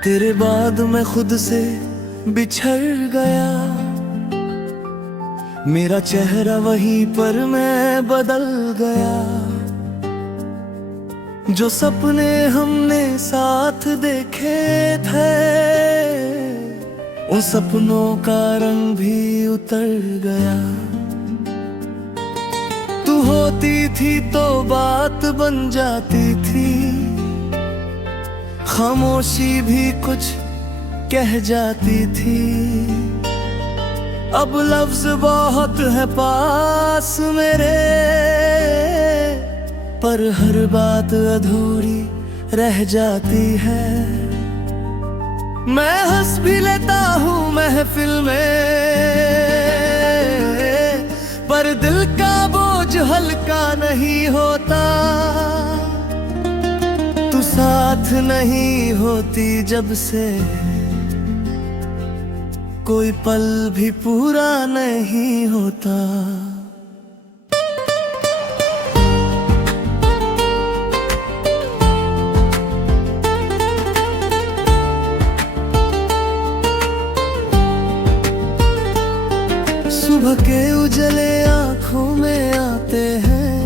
तेरे बाद मैं खुद से बिछड़ गया, मेरा चेहरा वहीं पर मैं बदल गया। जो सपने हमने साथ देखे थे, उन सपनों का रंग भी उतर गया। तू होती थी तो बात बन जाती थी, खामोशी भी कुछ कह जाती थी। अब लफ्ज बहुत है पास मेरे, पर हर बात अधूरी रह जाती है। मैं हंस भी लेता हूँ महफिल में, पर दिल का बोझ हल्का नहीं होता। तू साथ नहीं होती जब से, कोई पल भी पूरा नहीं होता। सुबह के उजले आँखों में आते हैं,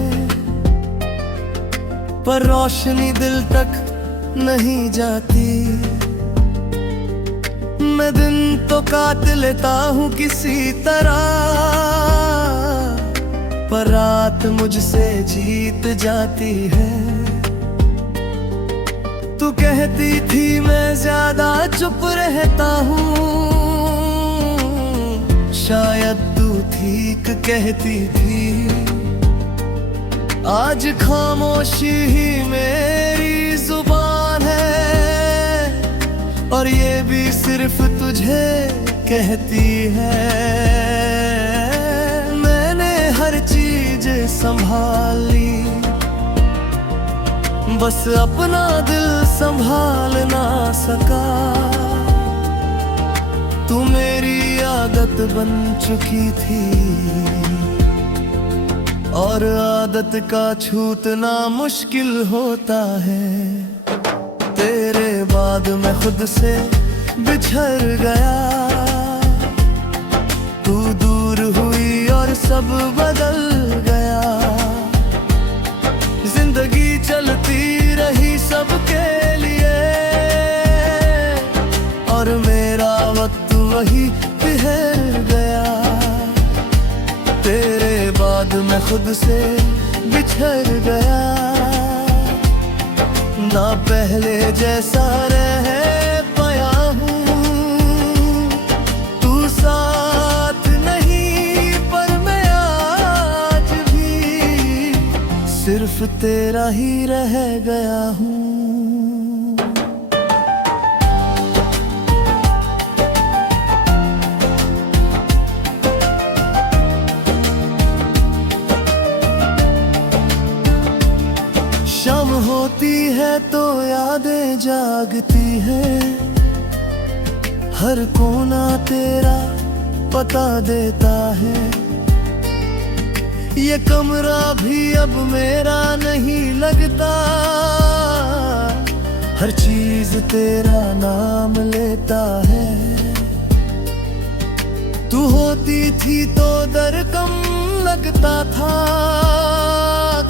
पर रोशनी दिल तक नहीं जाती। मैं दिन तो काट लेता हूँ किसी तरह, पर रात मुझसे जीत जाती है। तू कहती थी मैं ज्यादा चुप रहता हूँ, शायद तू ठीक कहती थी। आज खामोशी ही मेरी जुबान है, और ये भी सिर्फ तुझे कहती है। मैंने हर चीज संभाल ली, बस अपना दिल संभाल ना सका। तू मेरी आदत बन चुकी थी, और आदत का छूटना मुश्किल होता है। तेरे बाद मैं खुद से बिछड़ गया, तू दूर हुई और सब बदल गया। जिंदगी चलती रही सबके लिए, और मेरा वक्त वही बिखर गया। तेरे बाद मैं खुद से बिछड़ गया, ना पहले जैसा रह पाया हूँ। तू साथ नहीं, पर मैं आज भी सिर्फ तेरा ही रह गया हूँ। शाम होती है तो यादें जागती है, हर कोना तेरा पता देता है। ये कमरा भी अब मेरा नहीं लगता, हर चीज तेरा नाम लेता है। तू होती थी तो दर कम लगता था,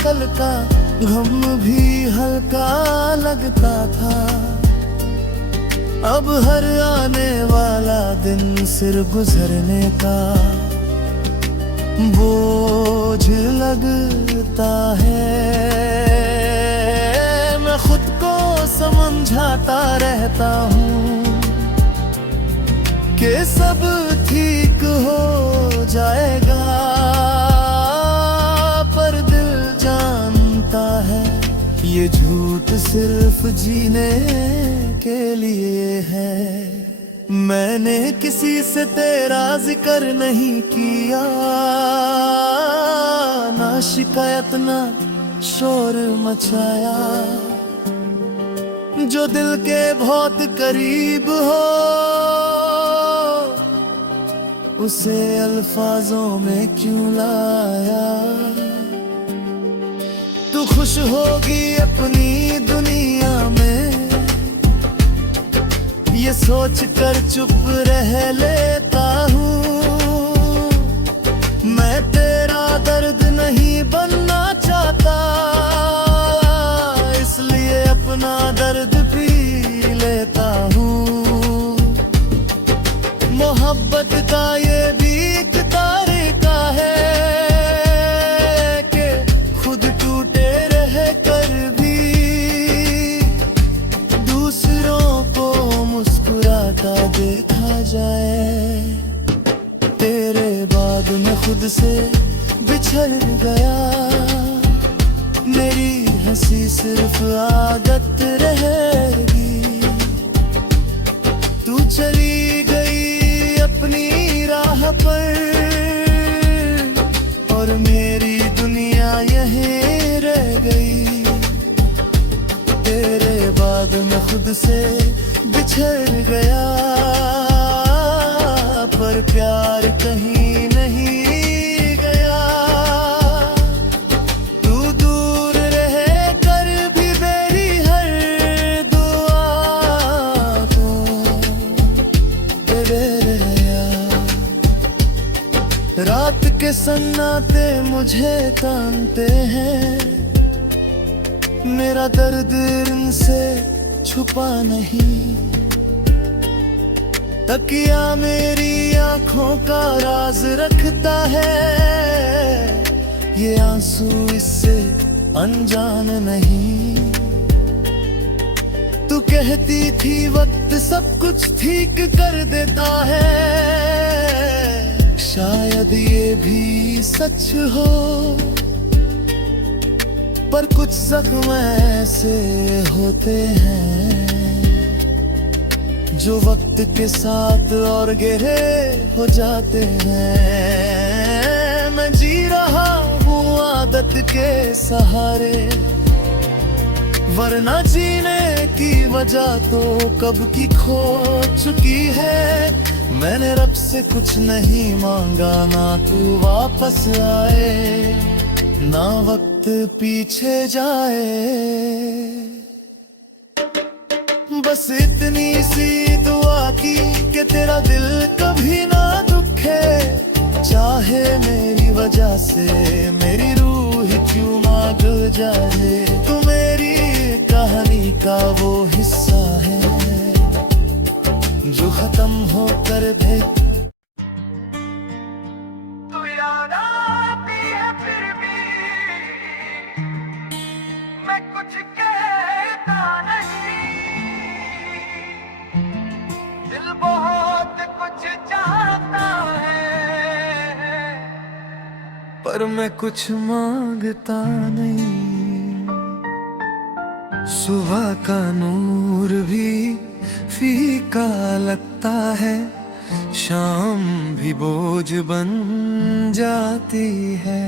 कल का गम भी हल्का लगता था। अब हर आने वाला दिन सिर गुजरने का बोझ लगता है। मैं खुद को समझाता रहता हूँ कि सब ठीक हो जाएगा, पर दिल जानता है ये झूठ सिर्फ जीने के लिए है। मैंने किसी से तेरा जिक्र नहीं किया, ना शिकायत ना शोर मचाया। जो दिल के बहुत करीब हो, उसे अल्फाजों में क्यों लाया। तू खुश होगी अपनी दुनिया में, सोच कर चुप रह लेता हूँ। मैं तेरा दर्द नहीं बनना चाहता, इसलिए अपना दर्द पी लेता हूँ। मोहब्बत का ये भी एक तरीका है कि खुद टूटे रह कर भी दूसरों को मुस्कुराता देखा जाए। तेरे बाद मैं खुद से बिछड़ गया, मेरी हंसी सिर्फ आदत रहेगी। तू चली गई अपनी राह पर और मेरी दुनिया यहीं रह गई। तेरे बाद मैं खुद से बिछड़ गया, पर प्यार कहीं नहीं गया। तू दूर रहे कर भी मेरी हर दुआ को दे रहा। रात के सन्नाटे मुझे तानते हैं, मेरा दर्द इनसे छुपा नहीं। तकिया मेरी आंखों का राज रखता है, ये आंसू इससे अनजान नहीं। तू कहती थी वक्त सब कुछ ठीक कर देता है, शायद ये भी सच हो। पर कुछ जख्म ऐसे होते हैं जो वक्त के साथ और गहरे हो जाते हैं। मैं जी रहा हूँ आदत के सहारे, वरना जीने की वजह तो कब की खो चुकी है। मैंने रब से कुछ नहीं मांगा, ना तू वापस आए, ना वक्त पीछे जाए। बस इतनी सी दुआ की कि तेरा दिल कभी ना दुखे, चाहे मेरी वजह से मेरी रूह क्यों मांग जाए। तू मेरी कहानी का वो हिस्सा है जो खत्म होकर भी तू याद आती है, फिर भी मैं कुछ कहता नहीं। दिल बहुत कुछ चाहता है, पर मैं कुछ मांगता नहीं। सुबह का नूर भी फीका लगता है, शाम भी बोझ बन जाती है।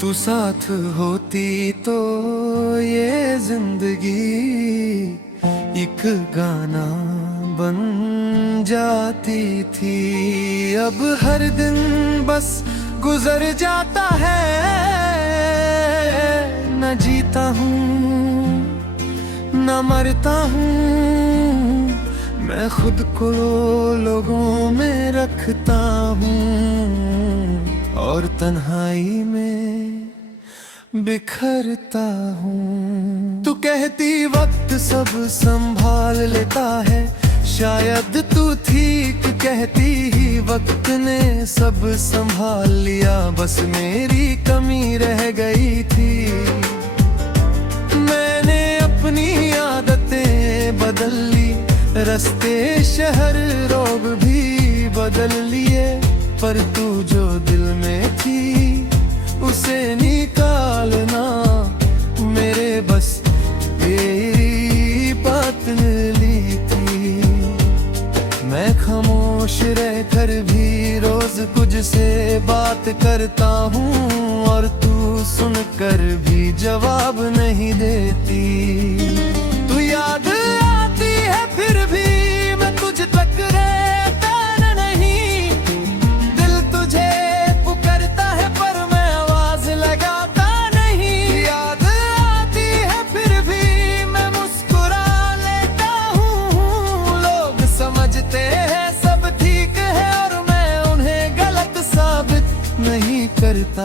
तू साथ होती तो ये जिंदगी एक गाना बन जाती थी। अब हर दिन बस गुजर जाता है, न जीता हूँ न मरता हूँ। मैं खुद को लोगों में रखता हूँ और तन्हाई में बिखरता हूँ। तू कहती वक्त सब संभाल लेता है, शायद तू ठीक कहती ही वक्त ने सब संभाल लिया। बस मेरी कमी रह गई थी, मैंने अपनी आदतें बदल ली, रास्ते शहर रोग भी बदल लिए। पर तू जो दिल में थी उसे निकालना मेरे बस तेरी बात ली थी। मैं खामोश रहकर भी रोज कुछ से बात करता हूँ और तू सुनकर भी जवाब नहीं देती। तू याद आती है फिर भी मैं तुझ तक रहता नहीं। दिल तुझे पुकारता है पर मैं आवाज लगाता नहीं। याद आती है फिर भी मैं मुस्कुरा लेता हूँ करता।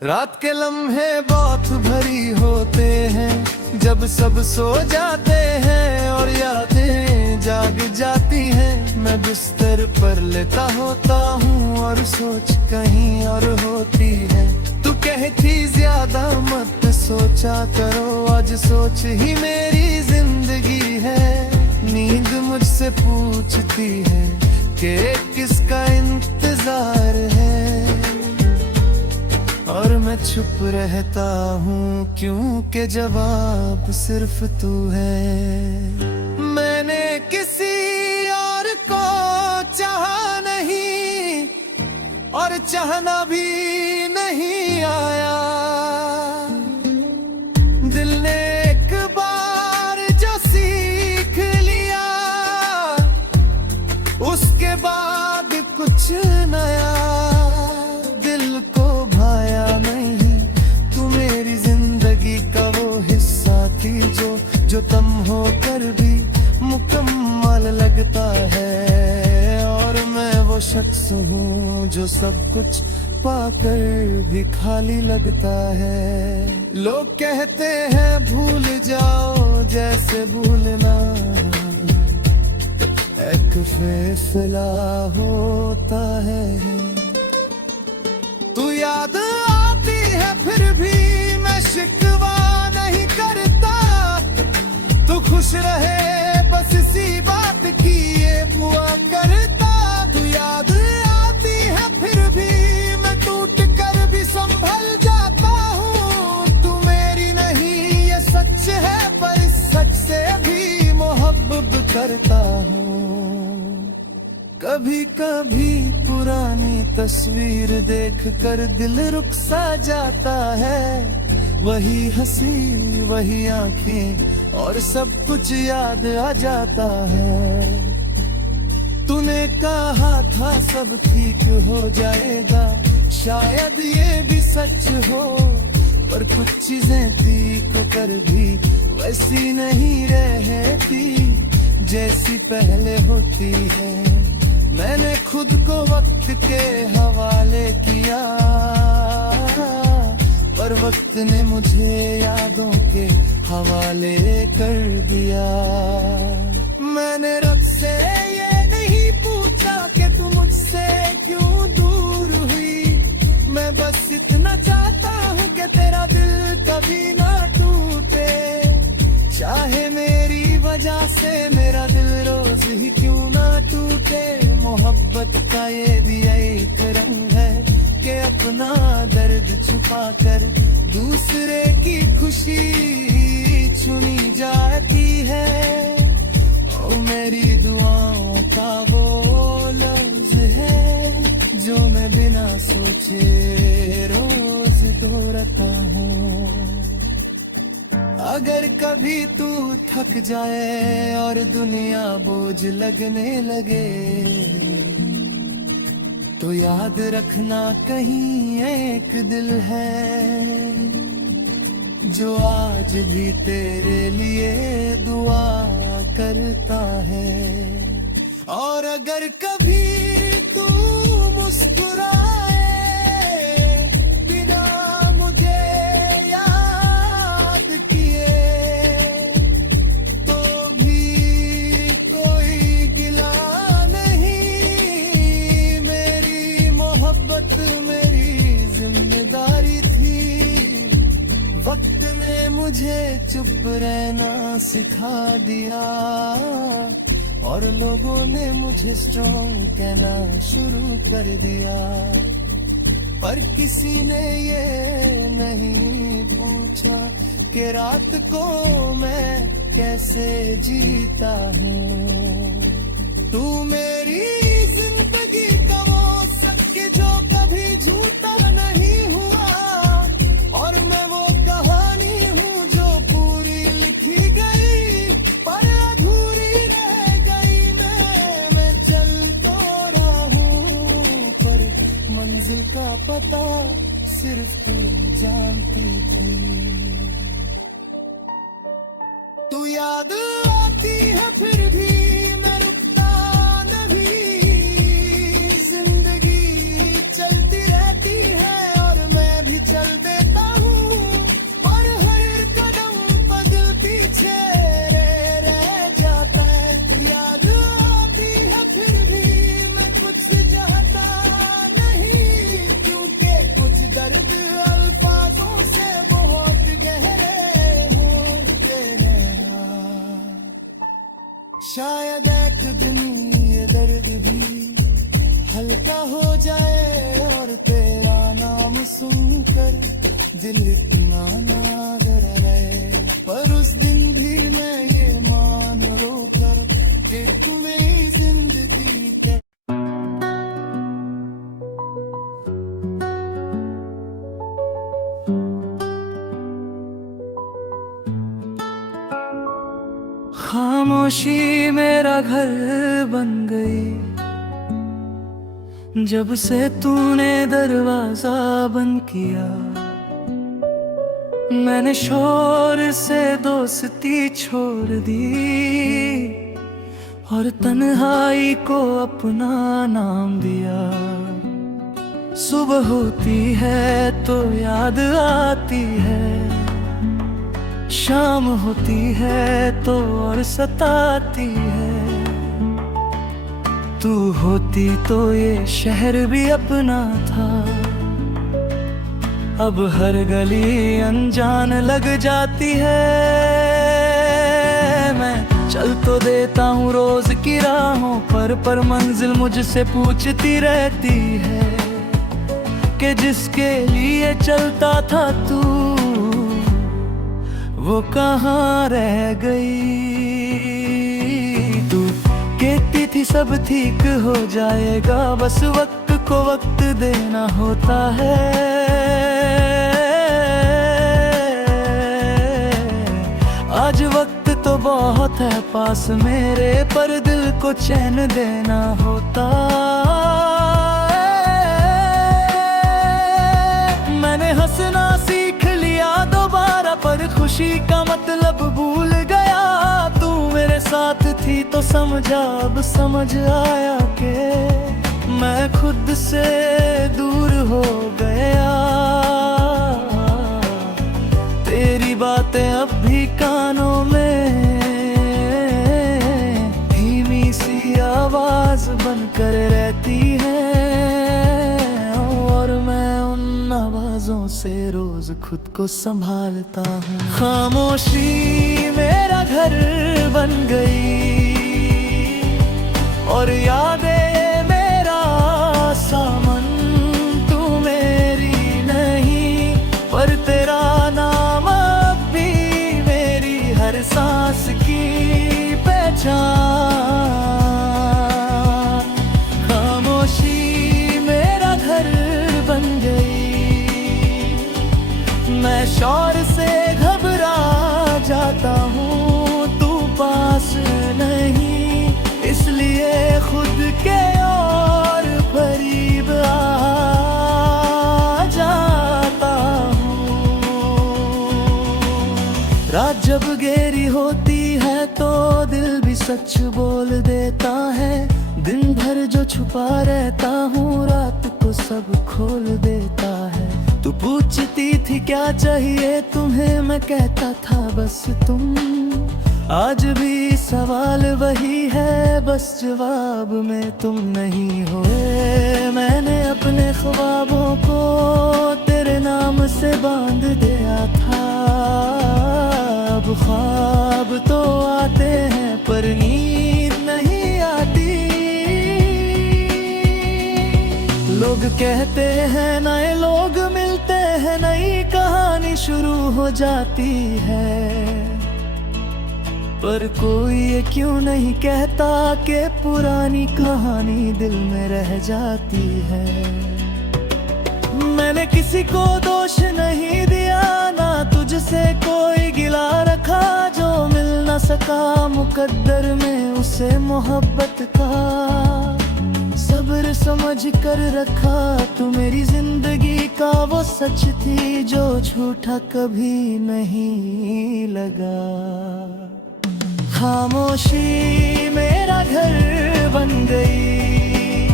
रात के लम्हे बहुत भरी होते हैं जब सब सो जाते हैं और यादें जाग जाती हैं। मैं बिस्तर पर लेटा होता हूँ और सोच कहीं और होती है। तू कहती ज्यादा मत सोचा करो, आज सोच ही मेरी जिंदगी है। नींद मुझसे पूछती है कि किसका इंतजार है, और मैं चुप रहता हूँ क्योंकि जवाब सिर्फ तू है। मैंने किसी और को चाहा नहीं और चाहना भी नहीं आया। दिल ने एक बार जो सीख लिया उसके बाद कुछ नया दिल को भाया नहीं। तू मेरी जिंदगी का वो हिस्सा थी जो तुम होकर भी मुकम्मल लगता है। और मैं वो शख्स हूँ जो सब कुछ पाकर भी खाली लगता है। लोग कहते हैं भूल जाओ जैसे भूलना एक फैसला होता है। तू याद आती है फिर भी मैं शिकवा नहीं करता। तू खुश रहे बस इसी बात की ये दुआ करता। तू याद आती है फिर भी मैं टूट कर भी संभल जाता हूँ। तू मेरी नहीं ये सच है पर इस सच से भी मोहब्बत करता हूँ। कभी कभी पुरानी तस्वीर देख कर दिल रुक सा जाता है। वही हंसी वही आंखें और सब कुछ याद आ जाता है। तूने कहा था सब ठीक हो जाएगा, शायद ये भी सच हो, पर कुछ चीजें पीक कर भी वैसी नहीं रहती जैसी पहले होती है। मैंने खुद को वक्त के हवाले किया पर वक्त ने मुझे यादों के हवाले कर दिया। मैंने रब से ये नहीं पूछा कि तू मुझसे क्यों दूर हुई। मैं बस इतना चाहता हूँ कि तेरा दिल कभी ना टूटे। चाहे मेरी वजह से मेरा दिल रोज ही क्यों ना टूटे। मोहब्बत का ये भी एक रंग है कि अपना दर्द छुपा कर दूसरे की खुशी चुनी जाती है। ओ मेरी दुआओं का वो लफ्ज है जो मैं बिना सोचे रोज दोहराता हूँ। अगर कभी तू थक जाए और दुनिया बोझ लगने लगे तो याद रखना कहीं एक दिल है जो आज भी तेरे लिए दुआ करता है। और अगर कभी तू मुस्कुराए बिना मुझे याद किए तो भी कोई गिला नहीं। मेरी मोहब्बत मेरी जिम्मेदारी थी। वक्त ने मुझे चुप रहना सिखा दिया और लोगों ने मुझे स्ट्रॉन्ग कहना शुरू कर दिया। पर किसी ने ये नहीं पूछा कि रात को मैं कैसे जीता हूँ। तू मेरी जिंदगी का वो सत्य जो कभी झूठा नहीं हुआ और मैं वो कहानी हूँ जो पूरी लिखी गई पर अधूरी रह गई। मैं चल तो रहा हूँ पर मंजिल का पता सिर्फ तू जानती थी। तू याद आती है फिर भी मैं रुकता नहीं। जिंदगी चलती रहती हल्का हो जाए और तेरा नाम सुनकर दिल इतना ना डरे, पर उस दिन भी मैं ये मान लो कर कि तू मेरी जिंदगी के। खामोशी मेरा घर बन गई जब से तूने दरवाजा बंद किया। मैंने शोर से दोस्ती छोड़ दी और तन्हाई को अपना नाम दिया। सुबह होती है तो याद आती है, शाम होती है तो और सताती है। तू होती तो ये शहर भी अपना था, अब हर गली अनजान लग जाती है। मैं चल तो देता हूँ रोज की राहों पर मंजिल मुझसे पूछती रहती है कि जिसके लिए चलता था तू वो कहाँ रह गई। तू कहती थी सब ठीक हो जाएगा, बस वक्त को वक्त देना होता है। आज वक्त तो बहुत है पास मेरे, पर दिल को चैन देना होता है। मैंने हंसना सीख लिया दोबारा, पर खुशी का मतलब भूल गया। तू मेरे साथ थी तो समझा, अब समझ आया कि मैं खुद से दूर हो गया। तेरी बातें अब भी कानों में धीमी सी आवाज बनकर रहती हैं, और मैं उन आवाजों से रोज खुद को संभालता हूँ। खामोशी मेरा घर बन गई और यादें मेरा सामन। तू मेरी नहीं पर तेरा नाम अब भी मेरी हर सांस की पहचान। खामोशी मेरा घर बन गई, मैं शोर से घबरा जाता हूँ, तू पास नहीं इसलिए खुद के और करीब आ जाता हूँ। रात जब गहरी होती है तो दिल भी सच बोल देता है। दिन भर जो छुपा रहता हूँ रात को सब खोल देता है। तू पूछती थी क्या चाहिए तुम्हें, मैं कहता था बस तुम। आज भी सवाल वही है, बस जवाब में तुम नहीं होए। मैंने अपने ख्वाबों को तेरे नाम से बांध दिया था। अब ख्वाब तो आते हैं पर नींद नहीं आती। लोग कहते हैं नए लोग मिलते हैं, नई कहानी शुरू हो जाती है, पर कोई ये क्यों नहीं कहता कि पुरानी कहानी दिल में रह जाती है। मैंने किसी को दोष नहीं दिया, ना तुझसे कोई गिला रखा। जो मिल न सका मुकद्दर में उसे मोहब्बत का सब्र समझ कर रखा। तू मेरी जिंदगी का वो सच थी जो झूठा कभी नहीं लगा। खामोशी मेरा घर बन गई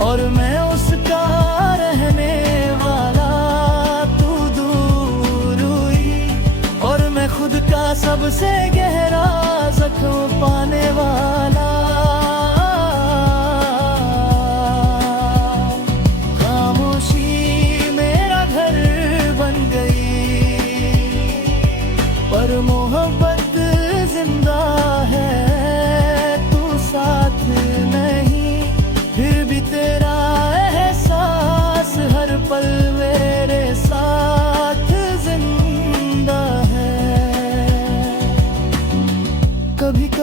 और मैं उसका रहने वाला। तू दूर हुई और मैं खुद का सबसे गहरा जख्म पाने वाला। खामोशी मेरा घर बन गई पर मोहब्बत जिंदा है। तू साथ नहीं फिर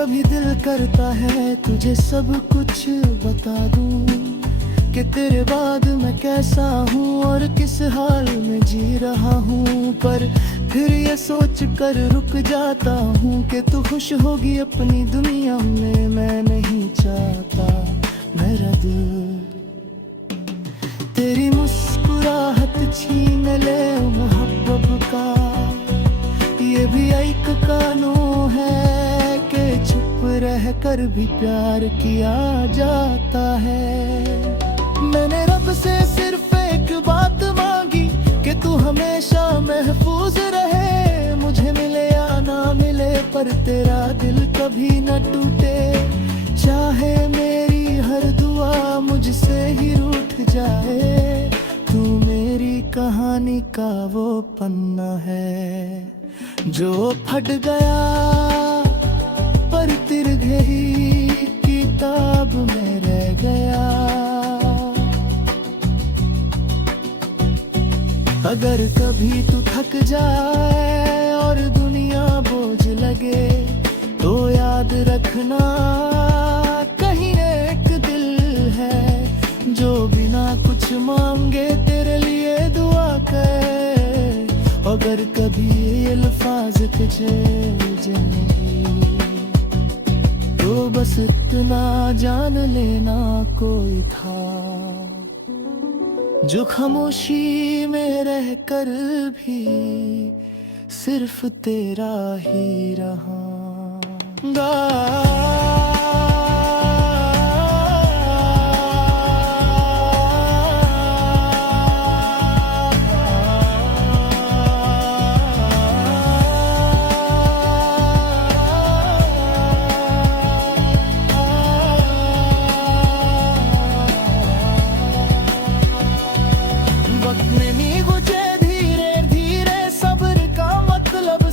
कभी दिल करता है तुझे सब कुछ बता दूं कि तेरे बाद मैं कैसा हूँ और किस हाल में जी रहा हूँ। पर फिर ये सोच कर रुक जाता हूँ कि तू खुश होगी अपनी दुनिया में, मैं नहीं चाहता मेरा दिल तेरी मुस्कुराहट छीन ले मोहब्बत का। ये भी एक कानून है कि चुप रह कर भी प्यार किया जाता है। मैंने रब से सिर्फ एक बात मांगी कि तू हमेशा महफूज रहे, मुझे मिले या ना मिले पर तेरा दिल कभी न टूटे। चाहे मेरी हर दुआ मुझसे ही रूठ जाए, तू मेरी कहानी का वो पन्ना है जो फट गया पर तिरघे ही किताब में रह गया। अगर कभी तू थक जाए और दुनिया बोझ लगे तो याद रखना कहीं एक दिल है जो बिना कुछ मांगे तेरे लिए दुआ करे। अगर कभी ये अल्फाज तुझे जाएंगी तो बस इतना जान लेना कोई था जो खामोशी में रह कर भी सिर्फ तेरा ही रहा।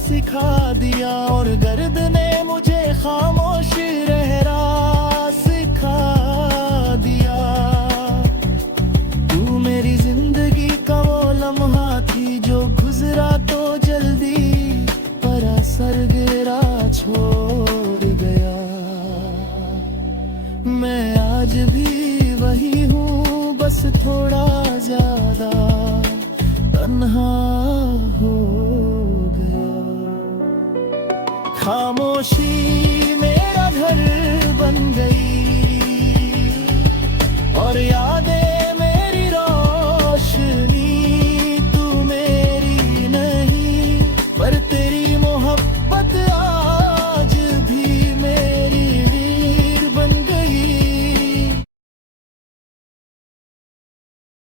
सिखा दिया और गर्द ने मुझे खामोश रहना सिखा दिया। तू मेरी जिंदगी का वो लम्हा थी जो गुजरा तो जल्दी पर असर गिरा छोड़ गया। मैं आज भी वही हूँ बस थोड़ा ज्यादा तन्हा हो। खामोशी मेरा घर बन गई